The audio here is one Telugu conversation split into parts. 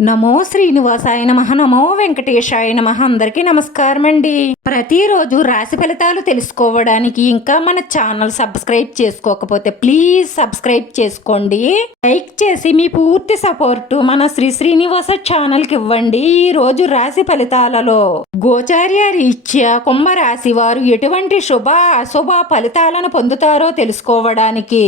నమో శ్రీనివాసాయ నమః. నమో వెంకటేశాయ నమః. అందరికీ నమస్కారం అండి. ప్రతిరోజు రాశి ఫలితాలు తెలుసుకోవడానికి ఇంకా మన ఛానల్ సబ్స్క్రైబ్ చేసుకోకపోతే ప్లీజ్ సబ్స్క్రైబ్ చేసుకోండి. లైక్ చేసి మీ పూర్తి సపోర్టు మన శ్రీనివాస ఛానల్ కి ఇవ్వండి. ఈ రోజు రాశి ఫలితాలలో గోచార్య రీత్యా కుంభరాశి వారు ఎటువంటి శుభ అశుభ ఫలితాలను పొందుతారో తెలుసుకోవడానికి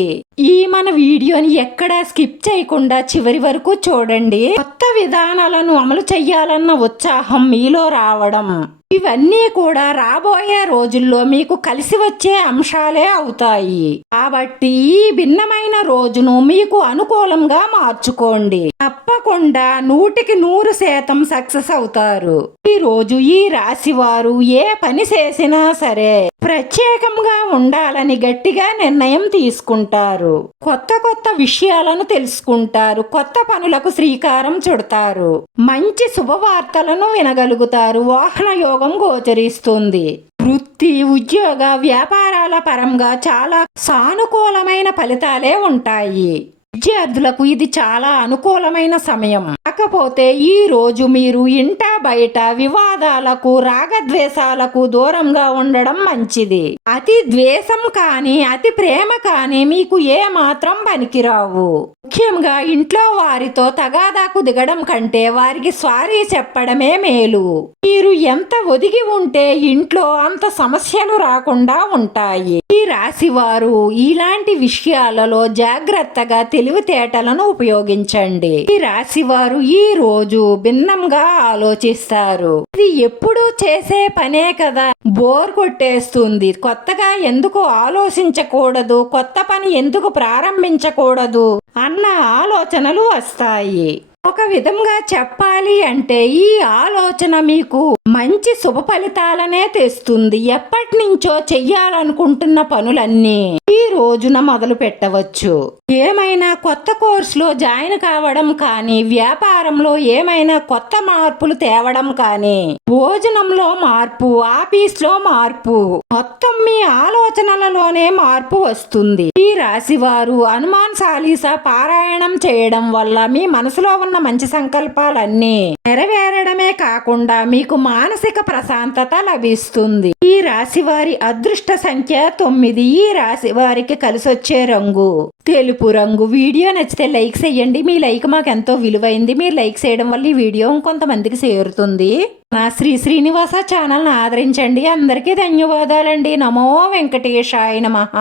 ఈ మన వీడియోని ఎక్కడా స్కిప్ చేయకుండా చివరి వరకు చూడండి. కొత్త విధానాలను అమలు చెయ్యాలన్న ఉత్సాహం మీలో రావడం, ఇవన్నీ కూడా రాబోయే రోజుల్లో మీకు కలిసి వచ్చే అంశాలే అవుతాయి. కాబట్టి ఈ భిన్నమైన రోజును మీకు అనుకూలంగా మార్చుకోండి. తప్పకుండా 100% సక్సెస్ అవుతారు. ఈ రోజు ఈ రాశి వారు ఏ పని చేసినా సరే ప్రత్యేకంగా ఉండాలని గట్టిగా నిర్ణయం తీసుకుంటారు. కొత్త విషయాలను తెలుసుకుంటారు. కొత్త పనులకు శ్రీకారం చుడతారు. మంచి శుభవార్తలను వినగలుగుతారు. వాహన యోగం గోచరిస్తుంది. వృత్తి, ఉద్యోగ, వ్యాపారాల పరంగా చాలా సానుకూలమైన ఫలితాలే ఉంటాయి. విద్యార్థులకు ఇది చాలా అనుకూలమైన సమయం. కాకపోతే ఈ రోజు మీరు ఇంట బయట వివాదాలకు, రాగద్వేషాలకు దూరంగా ఉండడం మంచిది. అతి ద్వేషం కానీ అతి ప్రేమ కానీ మీకు ఏ మాత్రం పనికిరావు. ముఖ్యంగా ఇంట్లో వారితో తగాదాకు దిగడం కంటే వారికి సారీ చెప్పడమే మేలు. మీరు ఎంత ఒదిగి ఉంటే ఇంట్లో అంత సమస్యలు రాకుండా ఉంటాయి. ఈ రాశి వారు ఇలాంటి విషయాలలో జాగ్రత్తగా తెలివితేటలను ఉపయోగించండి. ఈ రాశి వారు ఈ రోజు భిన్నంగా ఆలోచిస్తారు. ఇది ఎప్పుడూ చేసే పనే కదా, బోర్ కొట్టేస్తుంది. కొత్తగా ఎందుకు ఆలోచించకూడదు, కొత్త పని ఎందుకు ప్రారంభించకూడదు అన్న ఆలోచనలు వస్తాయి. ఒక విధంగా చెప్పాలి అంటే ఈ ఆలోచన మీకు మంచి శుభ ఫలితాలనే తెస్తుంది. ఎప్పటి నుంచో చెయ్యాలనుకుంటున్న పనులన్నీ ఈ రోజున మొదలు పెట్టవచ్చు. ఏమైనా కొత్త కోర్సులో జాయిన్ కావడం కానీ, వ్యాపారంలో ఏమైనా కొత్త మార్పులు తేవడం కానీ, భోజనంలో మార్పు, ఆఫీస్లో మార్పు, మొత్తం మీ ఆలోచనలలోనే మార్పు వస్తుంది. ఈ రాశి వారు హనుమాన్ చాలీసా పారాయణం చేయడం వల్ల మీ మనసులో ఉన్న మంచి సంకల్పాలన్నీ నెరవేరడమే కాకుండా మీకు మానసిక ప్రశాంతత లభిస్తుంది. ఈ రాశి వారి అదృష్ట సంఖ్య 9. ఈ రాశి వారికి కలిసొచ్చే రంగు తెలుపు రంగు. వీడియో నచ్చితే లైక్ చేయండి. మీ లైక్ మాకు ఎంతో విలువైంది. మీరు లైక్ చేయడం వల్ల ఈ వీడియో కొంతమందికి చేరుతుంది. నా శ్రీనివాస ఛానల్ని ఆదరించండి. అందరికీ ధన్యవాదాలండి. నమో వెంకటేశాయ నమః.